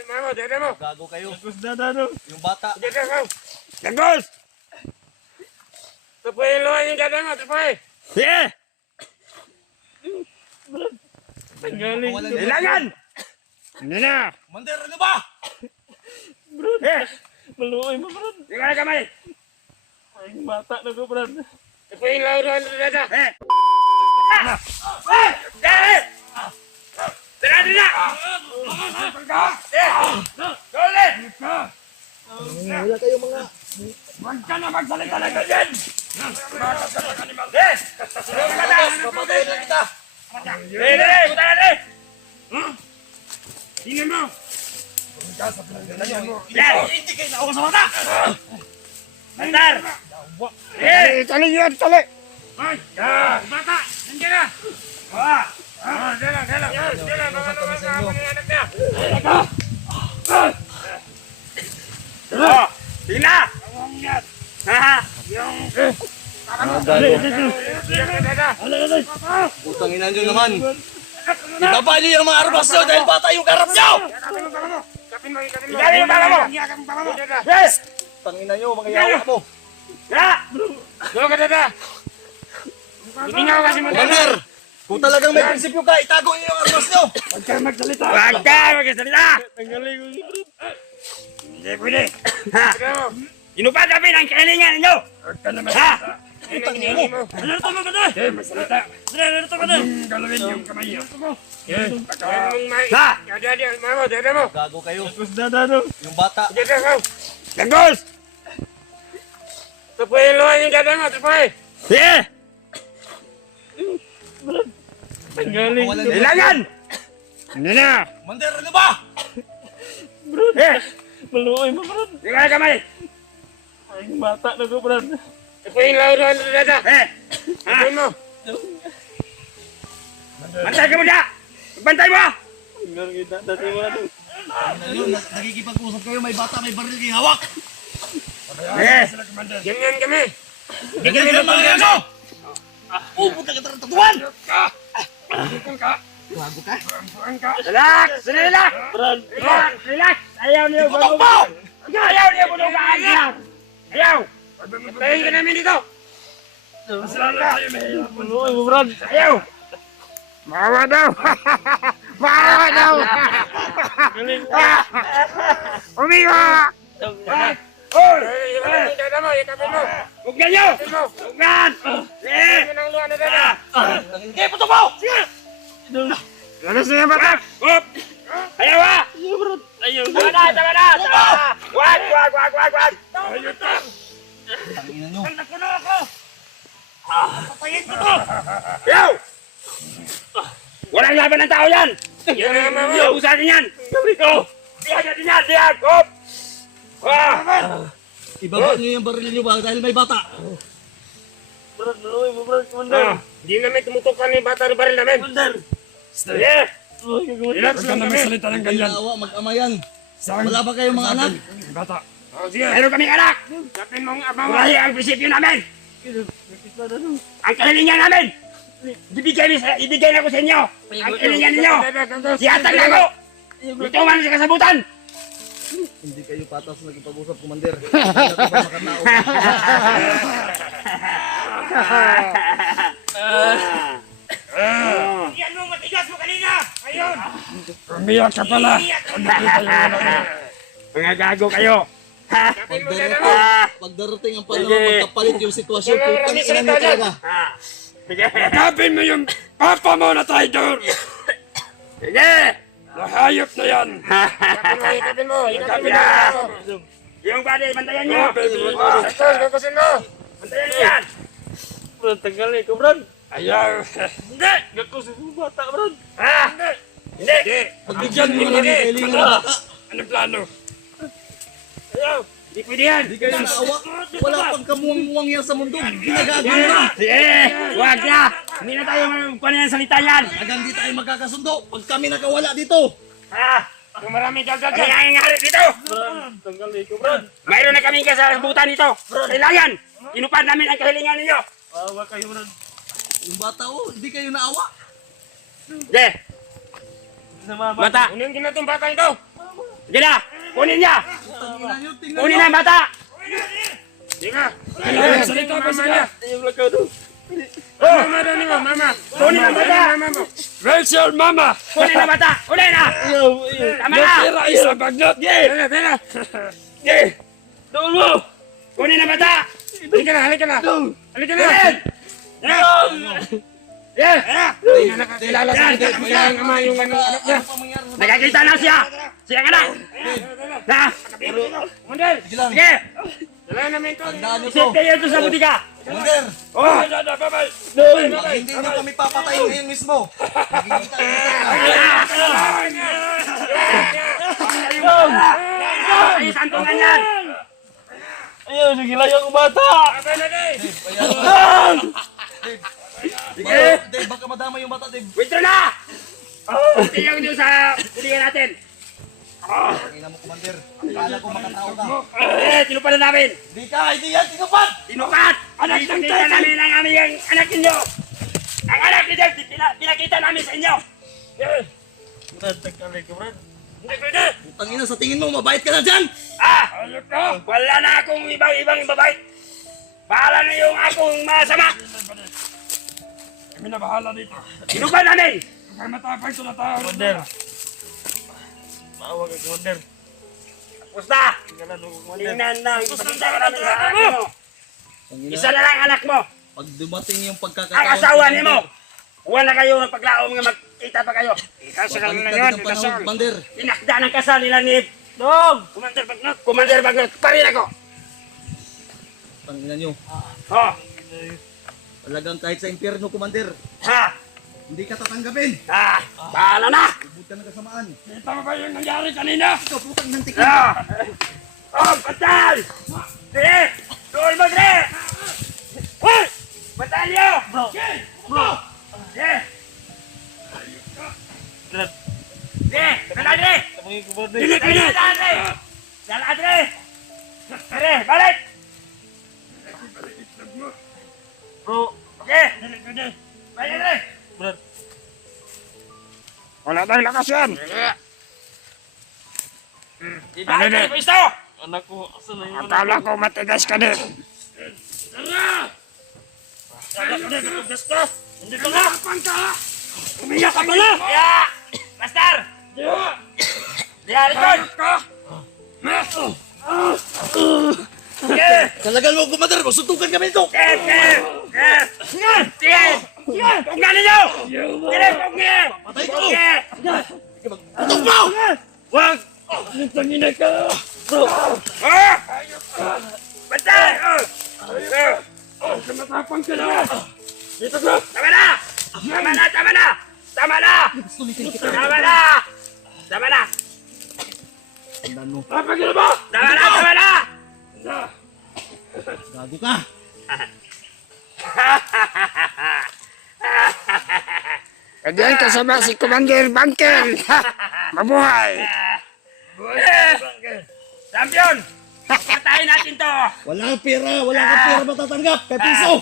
Dede mo. Gago kayo. Tapos na ano. Yung bata. Dede mo. Dagos! Tupuin luha yung dede mo, tupuin. Sige! Tanggalin. Ilangan! Ano na? Commander, ano ba? Eh! Maluoy mo, Brad. Tingnan na kamay. Ay, bata na ko, Brad. Tupuin luha yung dede. Eh! Tara na! Dole! Wala kayo mga... Huwag ka na magsalita na ganyan! Eh! Papatay na kita. Dede! Punta na rin! Tingnan mo! Yan! Hindi kayo nakuha sa mata. Mandar! Eh! Tali yan! Tali! Ay! Bata! Nandiyan na! Dala! Baka naman sa ako ni anak niya! Tina! Yung... Putang ina nyo naman. Ibaba nyo yung mga armas nyo dahil bata yung karap nyo. Ikapin mo! Ikapin yung bala mo! Yes! Putang ina nyo, mga yawa mo. Ya! Doon ka dada! Iningaw kasi mo dada! Commander, kung talagang may prinsipyo ka, itago nyo yung armas nyo. Huwag ka magsalita! Tanggalin ko si Brad! Hindi pwede! Ha! Inupad namin ang kailangan ninyo! Huwag ka na magsalita! Putang ina mo. Ano ito mo ka doon? Eh, masalita! Ano ito mo doon? Galawin yung kamay niyo! Ha! Dede mo! Gago kayo. Tapos na ano. Yung bata. Dede mo! Dagos! Tupuin luha yung dede mo! Tupuin! Sige! Tanggalin. Ilangan! Ano na? Commander, ano ba? Eh! Maluoy mo, Brad. Tingnan na kamay! Ay, bata na ko, Brad. Tupuin luha yung dede! Eh! Tupuin mo! Bantay ka mo dyan! Bantay mo! Tanggalin kita. Dati mo na to. Nagkikipag-usap kayo, may bata, may baril kayong hawak. Eh! Ganyan kami! Hindi kami mga ano! Pupunta ka tarantatuan! Gago ka? Relax! Relax! Brad. Relax! Relax! Ayaw niyo Ikutok mo! Ayaw niyo bunugaan niya! Ayaw! Tayin ka namin dito! Maluoy mo, Brad. Ayaw! Maawa daw! Maawa daw! Umiga! Hoy! Ikapin mo! Ikapin mo! Hugnan niyo! Hugnan! Eh! Sige, putok mo! Sige! Lalas na yung bata! Hop! Ayaw ha! Ayaw, Brad. Ayaw. Tama na! Tama na! Tama na! Wag! Wag! Wag! Wag! Wag! Ayun lang! Tangina nyo. Nakuno ako! Patayin ko to! Ayaw! Walang laban ng tao yan! Yan ang mga usahin yan! Diyan natin yan! Diyan! Hop! Ibaba nyo yung baril nyo ba dahil may bata? Brad, maluoy mo, Brad. Commander. Hindi namin tumutukan ni bata ng baril namin! Commander. Yeah! Maluoy ka, Commander. Relax lang kami! Salita ng ganyan! Awa, mag-ama yan. Wala ba kayong mga anak? Bata! Meron kaming anak! Kapin mong abawahi ang prinsipyo namin! Nakita na ano. Ang kahilingan namin! Ibigay na ko sa inyo! Ang kahilingan ninyo! Siyatag na ako! Dito man sa kasabutan! Hindi kayo patas nagpag-usap, Commander. Wala ka ba makatao? Yan mo matigas mo kanina! Ayun! Umiyak ka pala. Mga gago kayo! Pag darating ang panahon, magkapalit yung sitwasyon, putang ina nyo talaga. Sige! Yakapin mo yung papa mo na traitor. Sige! Nahayop na yan. Ikapin mo! Yung body, bantayan nyo! Kukusin mo! Bantayan nyo yan! Brad, tanggalin ko, Brad. Ayaw! Hindi! Gakusin mo bata, Brad. Ha? Hindi! Pagbigyan mo lang yung kailangan ng bata. Anong plano? Ayaw! Hindi pwede yan! Hindi kayo naawa. Wala pang kamuwang-muwang yan sa mundo. Ginagago na. Sige! Huwag na! Hindi na tayo magpanin ng salita yan! Hanggang di tayo magkakasundo. Pag kami nakawala dito. Ha? Kung marami dagdag na nangyayari dito! Brad, tanggalin ko, Brad. Mayroon na kaming kasabutan dito! Kailangan! Inupad namin ang kahilingan ninyo! Awa kayo, Brad. Yung bata, oh, hindi kayo naawa. Sige! Sa mga Bata! Unang din na itong bata ito! Sige na! Kunin niya! Kunin na ang bata! Sige na! Salita pa sila. Yung lakaw doon. Mama daw niyo, mama! Kunin ang bata! Where's your mama? Kunin ang bata! Kunin na! Tama na! Tira isa bagnot. Pera, pera! Doon mo. Kunin ang bata! Halika na, halika na! Halika na! Yeah! Hindi na nakakilala sa akin. Kailangan ama yung anak niya. Nakakita na siya! Siya ka na! Ha? Mundel! Sige! Dala namin ito. Isip kayo ito sa butika! Commander, Oh! hindi nyo kami papatayin ngayon mismo. Nagkikita Ay, santungan yan! Ayaw, nagilayang ang bata. Dave, baka madama yung bata, Dave. Withdraw na! Tingnan nyo sa butika natin. Tingnan mo, Commander. Akala ko makatao ka. Tinupan na namin! Hindi ka, hindi yan, tinupan! Tinupat! Anak ng kita namin ang aming anak ninyo! Ang anak ni Dave, pinakita namin sa inyo! Brad, tanggalin ko, Brad. Hindi pwede! Putang ina, sa tingin mo, mabait ka na dyan! Ayok ka. Wala na akong ibang babait! Bahala na yung akong masama! Kami na bahala dito. Tinupan namin! Kaya matapang ito na tayo. Commander. Maawa ka, Commander. Pusta! Tingnan mo, Commander. Tingnan na, ipakita ka namin sa anak mo! Isa na lang anak mo! Pag dumating yung Ang pagkakataon, asawa ni mo! Huwag na kayo ng paglaom nga magkita pa kayo! Ikasal Babalik na ka yun, din ng panahon, ikasal! Commander. Tinakda ng kasal nila ni Dong! Commander Bagnot! Commander Bagnot! Parin ako! Pangina nyo, Oh! talagang kahit sa impyerno, Commander, Ha! hindi ka tatanggapin. Ha! Bahala na! Ubud ka na kasamaan. Kita mo ba yung nangyari kanina? Ikaw, putang ng tikin. Ah! Oh! Patay! Sige! Doon mo, sige! Hoy! Patay niyo! Bro! Sige! Brad, Sige! Patay niyo! tabangin ko, Brad. Sige! Patay! Dala, Adre! Adre! Balik! Bro, Sige! Balik, Adre! Brad. Wala tayong lakas yan! Ibalik Ano, kayo pwesto! Anak ko, asan na yung anak Akala ko matigas ka din! Tara! Akala ko din, matigas ka! Hindi ka na! Umiyak ka pala! Kaya! Master! Diya, likod! Sige! Talagang mo, Commander, masuntukan kami nito. Sige! Sige! Sige! Sige! Sige! Pugnan ninyo! Sige! Pugnan! Patay ko! Sige! Tutok mo! Wag! Tangina ka! Bro! Ah! Bantay! Matapang ka na! Dito ka! Tama na! Tama na! Tama na! Tama na! Tama na! Tama na! Tandaan mo, Tapang ka na ba? Tama na! Tama na! gago ka. Kadiyan kasama si Commander Bunker! Mabuhay! Champion! Patayin natin to! Wala kang pera, wala kang pera matatanggap. Kay piso.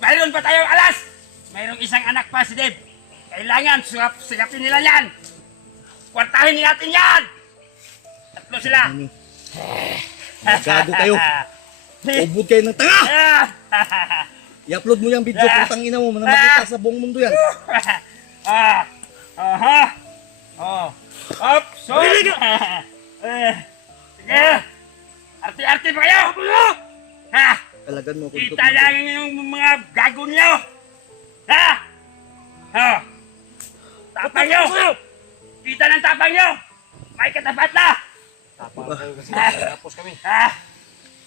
Mayroon pa tayong alas! Mayroong isang anak pa si Dave. Kailangan sigapin nila yan! Kwartahin natin yan! Tatlo sila! Gago kayo. Ubod kayo ng tanga. I-upload mo yung video, putang ina mo, na makita sa buong mundo yan. Aha! Oh! Up! So! Sige! Arte-arte pa kayo! Ha! Talagan mo kung Kita lang yung mga gago niyo! Ha! Ha! Tapang niyo! Kita ng tapang niyo! May katapat na! Tapos kami. Ha!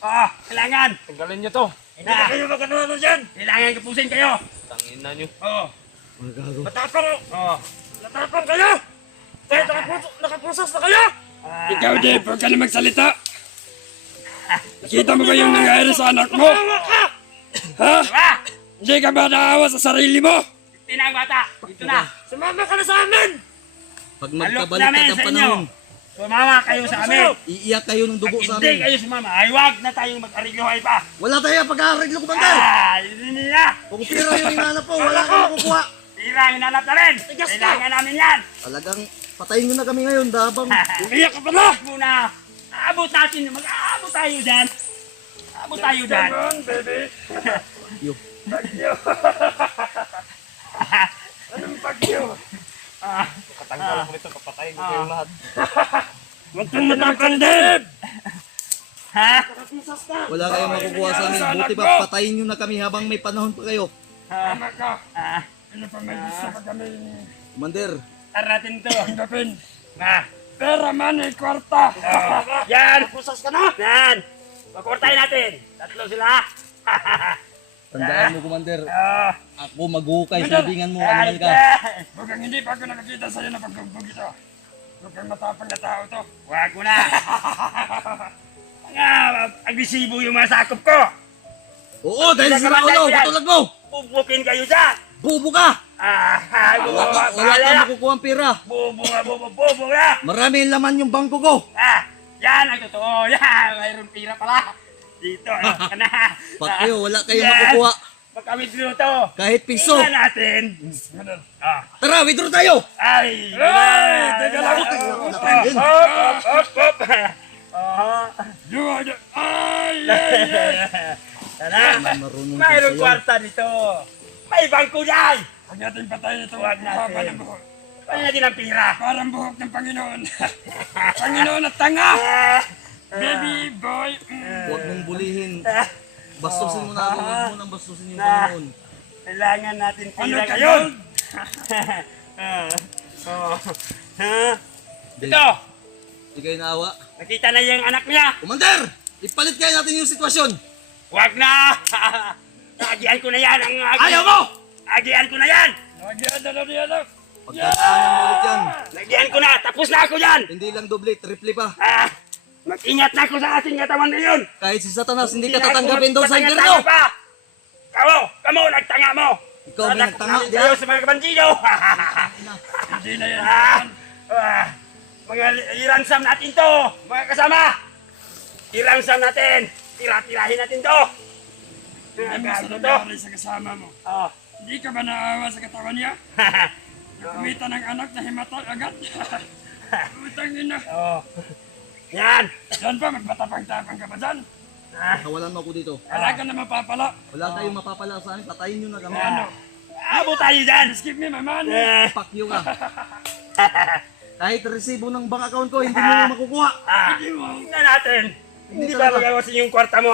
Oh! Kailangan! Tanggalin niyo to. Hindi na kayo magkanono dyan! Kailangan kapusin kayo! Tangina niyo. Oo! gago. Matapang! Oo! Matapang kayo! Kahit nakapusas na kayo! Ikaw, Dave, huwag ka na magsalita. Nakita mo ba yung nangyari sa anak mo? Ha? Diba? Hindi ka ba naawa sa sarili mo? Ito na ang bata! Ito na! Sumama ka na sa amin! Pag Alok magkabalik namin ka ng sa inyo! panahon, Sumama kayo sa amin! iiyak kayo ng Pag dugo sa hindi amin. kayo sumama, ay wag na tayong mag-ariglohay pa! Wala tayo pag-aareglo, Commander. Hindi nila! Kung pera yung hinanap po, wala kang makukuha. Tira ang hinanap na rin! Kailangan namin yan! Talagang Patayin nyo na kami ngayon, dabang. Umiyak ka pala! Muna! Aabot natin! Mag-aabot tayo dyan! Aabot tayo dyan! Come on, baby! Yo. Bagyo! Anong bagyo? Katanggal ko nito, papatayin ko kayong lahat. Huwag kang matakandib! Ha? Wala kayong makukuha sa amin. Buti pa, patayin nyo na kami habang may panahon pa kayo. Tama ka! Ah, Ano pa may gusto pa kami Commander, taratin to! tanggapin? Ah, Pera, money, kwarta! yan! Pusas ka na! Yan! Pakortahin natin! Tatlo sila! tandaan mo, Commander. Ah, Ako maghukay sa libingan mo, animal ka. Huwag kang hindi pa ako nakakita sa'yo na pagbugbog ito. Huwag kang matapang na tao to. wag mo na! Mga agresibo yung mga sakop ko! Oo, dahil sa ulo, katulad mo. Pupukin kayo dyan! Bubo ka. Wala Bahala! kang makukuha ang pera. Bobo nga, bobo na! Marami ang laman yung bangko ko. Yan ang totoo! Yan! Mayroon pira pala! Dito, ka na! Fuck you, wala kayong makukuha. Pagka-withdraw to! Kahit piso. Tingnan natin! Tara, withdraw tayo. Ay! Ay! Teka lang! Hop! Ay! Ay! Tara! Marunong Mayroong ka kwarta dito! May bangko dyan! Huwag natin patayin ito. Huwag natin. Haba ng buhok. Pwede natin ang pira! Parang buhok ng Panginoon. Panginoon at tanga! Baby boy! Huwag mong bulihin. Bastusin mo na ako. Huwag mo nang bastusin yung Panginoon. Kailangan natin Ano pira ka ngayon! yun? Ito! Hindi kayo naawa. Nakita na yung anak niya! Commander, ipalit kayo natin yung sitwasyon. Huwag na! Agian ko na yan! Ayaw mo! Agian ko na yan! Nagyan na niya. Pagkakaanan mo ulit yan. Nagyan ko na! Tapos na ako dyan! Hindi lang doble, triple pa. Mag-ingat na ako sa ating katawan ngayon! Kahit si Satanas, hindi ka na ako tatanggapin doon sa magpatanga-tanga impyerno. pa! Kamo! Nagtanga mo! Ikaw may nagtanga, di Tayo ba? sa mga kabandido! Hindi na yan. Mga iransam natin to! Mga kasama! Iransam natin! Tira-tirahin natin to! Ano sa Gago to! nangyari sa kasama mo? Oh. Hindi ka ba naawa sa katawan niya? Kumita ng anak na himatay agad. Utang ina. Oh. Yan! Yan pa, magmatapang-tapang ka ba dyan? Kawalan mo ako dito. Wala ka na mapapala. Wala kayong mapapala sa amin. Patayin nyo na kami. Ano? Abo tayo dyan! Just give me my money. Fuck you ka. Kahit resibo ng bank account ko, hindi mo makukuha. Tingnan natin! Hindi ba talaga. magawasin yung kwarta mo?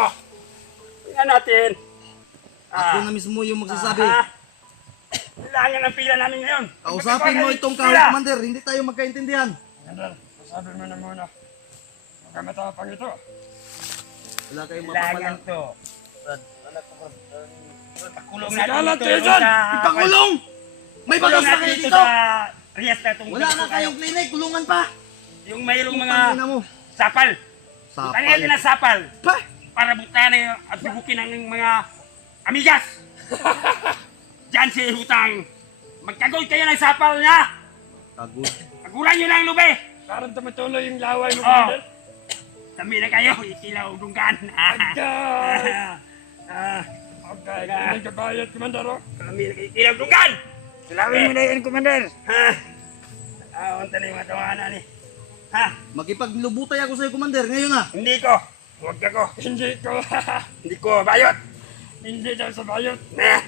Tingnan natin! Ako na mismo yung magsasabi. Kailangan ang pila namin ngayon! Kausapin mo itong kahit Pila! commander. Hindi tayo magkaintindihan. Andal, sabi mo na muna. Huwag ka matapang ito. Wala kayong Kailangan mapapala. to! Pakulong Sigala, natin Jason! Ipakulong! May bagas na kayo dito! Riyas na itong Wala na kayong klinik. Kulungan pa. yung mayroong mga Tangina mo. sapal! Sapal. Tangin natin ang sapal! Pa! Para buktahan at bubukin ng mga amigas! Diyan si Hutang! Magkagoy kayo ng sapal niya! Tagod. Pagulan nyo lang lube! Parang tumutuloy yung laway mo, Oh. Commander. Kami na kayo, ikilaw dunggan! Okay. Okay, kailan ka bayad, Commander, oh? Kami na kayo ikilaw dunggan! Silawin mo na yan, Commander. Ha? Unta na yung mga tawanan ni. Ha? Makipaglubutay ako sa'yo, commander. Ngayon na. Hindi ko! Huwag ako! Hindi ko. Hindi ko bayot! Hindi daw sa bayot. Na!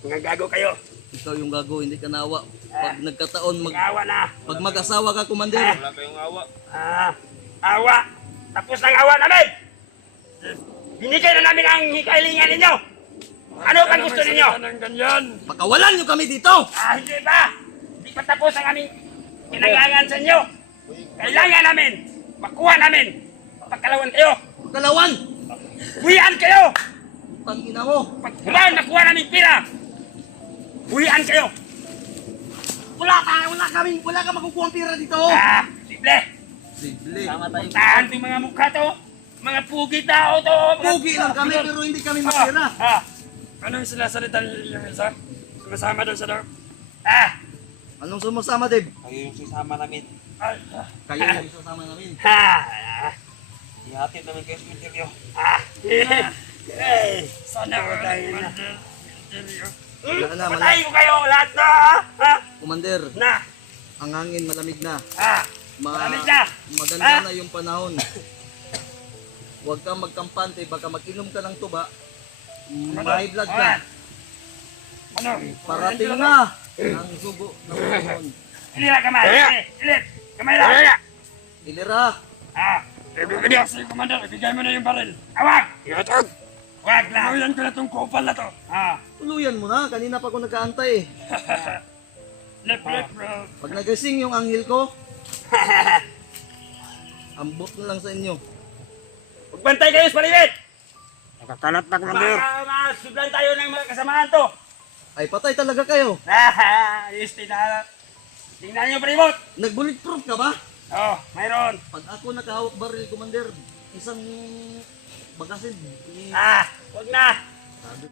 Mga gago kayo! Ikaw yung gago, hindi ka nawa. Pag nagkataon, Mag-awa na! pag mag-asawa ka, commander. Awa! Tapos ng awa namin! Binigay na namin ang hikailingan ninyo! Ano bang gusto ninyo? Ng ganyan. Pakawalan nyo kami dito! Hindi pa! Hindi pa tapos ang aming kinanglangan sa inyo! Kailangan namin! Makuha namin! Pagkalawan kayo! Kalawan! Buhian kayo! Tangina mo! Pag nakuha namin pira! Buhian kayo! Wala ka makukuha ang pira dito! Simple! Simple. Tahan itong mga mukha to! Mga pugi tao to! Pugi lang kami, pero hindi kami matira. Anong sinasalita yung isa? Sumasama daw sa daw. Anong sumasama, Dave? Kayo yung sasama namin. Ay, Kayo yung sasama namin. Ihatid namin kayo sa interview. sana all, Commander. Seryo. Wala na, Patayin ko kayo lahat na! Commander, Na! Ang hangin malamig na. Malamig na. Maganda na yung panahon. Huwag kang magkampante, baka mag-inom ka ng tuba. May blood ka. Ano? Parating na ang sugo ng panahon. Ilira kamay. Ilit. Kamay lang. Ilira, Ibigay ko sa'yo, Commander. Ibigay mo na yung baril. Awag. Yatag! Wag lang. Tuluyan ko na tong kupal na to. tuluyan mo na. Kanina pa ako nag-aantay eh. Lep, bro. Pag nagising yung anghel ko, ambot na lang sa inyo. Magbantay kayo sa paligid. Nakakalat na, Commander. Baka masublan tayo ng mga kasamahan to. Ay, patay talaga kayo. Tingnan niyo, Primot. Nag-bulletproof ka ba? Oh, mayroon. Pag ako nakahawak baril, Commander, isang bagasin. Wag na. Sabi